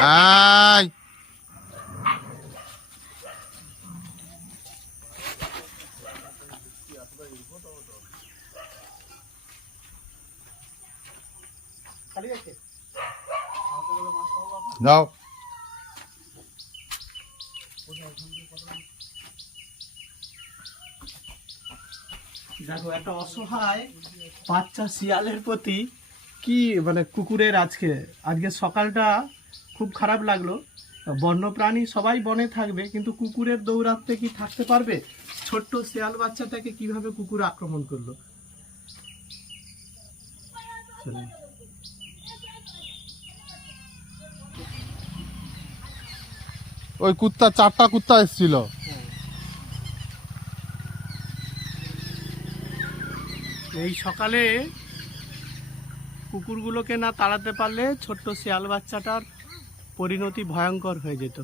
আয় যাও। দেখো একটা অসহায় বাচ্চা শিয়ালের প্রতি কি মানে কুকুরের আজকে সকালটা খুব খারাপ লাগলো। বন্যপ্রাণী সবাই বনে থাকবে, কিন্তু কুকুরের দৌরাত্মে কি থাকতে পারবে? ছোট্ট শিয়াল বাচ্চাটাকে কিভাবে কুকুর আক্রমণ করলো। ওই কুত্তা, 4টা কুত্তা এসেছিল। এই সকালে কুকুরগুলোকে না তাড়াতে পারলে ছোট্ট শিয়াল বাচ্চাটার পরিণতি ভয়ঙ্কর হয়ে যেত।